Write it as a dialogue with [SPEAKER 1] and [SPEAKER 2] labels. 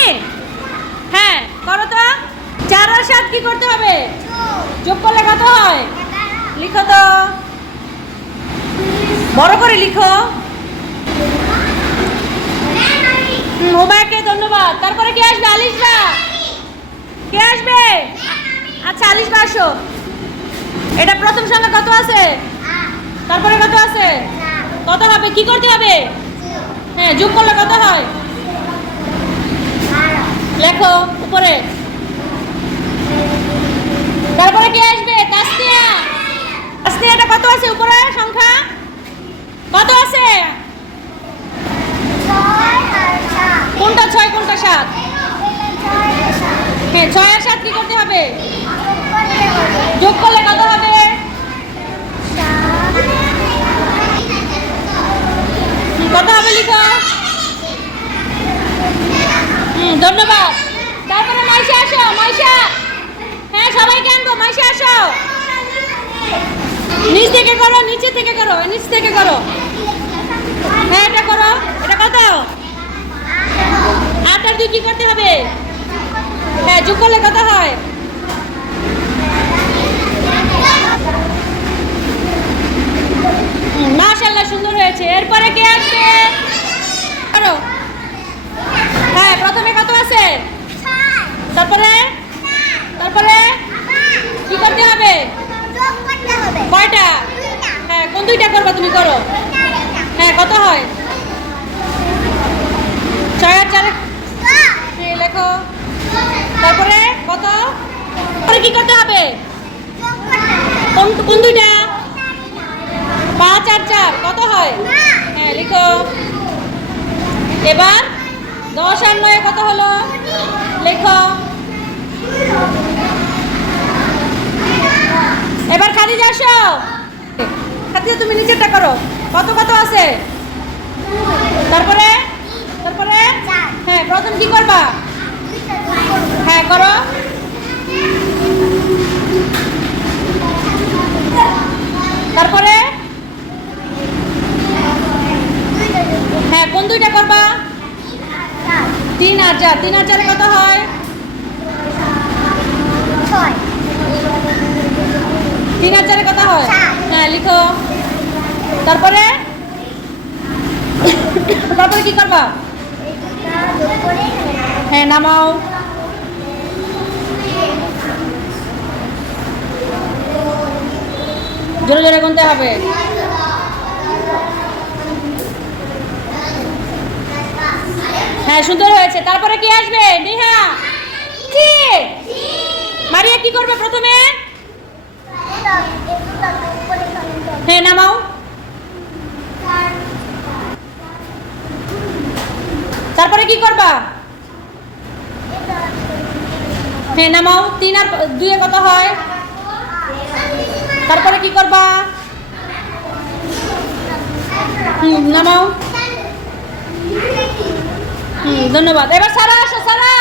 [SPEAKER 1] হ্যাঁ।, হ্যাঁ। করো তো। চার আর সাত কি করতে হবে? যোগ করলে কত হয়? লিখো তো। বড় করে লিখো। মোবাইলকে ধন্যবাদ। তারপরে কে আসবে? আলিশরা। কে আসবে? আচ্ছা আলিশরা আসো। এটা প্রথম সংখ্যা কত আছে? তারপরে কত আছে? কত হবে? কি করতে হবে? হ্যাঁ যোগ করলে কত হয়? লেখো, উপরে। তারপরে কে আসবে? তাসনিয়া। তাসনিয়া এটা কত আছে উপরে সংখ্যা? কত আছে? কোনটা ছয়, কোনটা সাত? হ্যাঁ ছয় আর সাত কি করতে হবে? যোগ করলে কত হবে? কত হবে লিখো? ধন্যবাদ। তারপরে মাইশা আসো মাইশা হ্যাঁ সবাইকে আনব মাইশা আসো। নিচ থেকে করো নিচে থেকে করো নিচ থেকে করো। হ্যাঁ এটা করো। এটা কত? আট আর দুই কি করতে হবে? হ্যাঁ যোগ করলে কত হয়? হুম, মাশাআল্লাহ সুন্দর হয়েছে। এরপরে কে আসবে করো হ্যাঁ প্রথমে কত আছে তারপরে তারপরে কি করতে হবে কয়টা হ্যাঁ কোন দুইটা করবা তুমি করো। হ্যাঁ কত হয়? ছয় আর চারে লেখো। তারপরে কত? কি করতে হবে? কোন দুইটা? পাঁচ আর চার, কত হয়? হ্যাঁ লিখো। এবার দশ আর নয় কত হলো? লেখো। এবার খাদিজা আসো। খাদিজা তুমি নিচেরটা করো। কত কত আছে? তারপরে? তারপরে? হ্যাঁ প্রথম কি করবা? হ্যাঁ করো। তারপরে? হ্যাঁ কোন দুইটা করবা? তিন আর চার তিন আর চারে কত হয়? তিন আর চারে কত হয়? হ্যাঁ লিখো। তারপরে? তারপরে কি করবা? হ্যাঁ নামাও। জোরে জোরে গুনতে হবে। হ্যাঁ সুন্দর হয়েছে। তারপরে কি আসবে? নেহা। কি? মারিয়া কি করবে প্রথমে? হ্যাঁ নামাও তারপরে কি করবা? হ্যাঁ নামাও, তিন আর দুয়ে কত হয়। তারপরে কি করবা? হুম, নামাও। হুম, ধন্যবাদ। এবার সারা, আসো, সারা।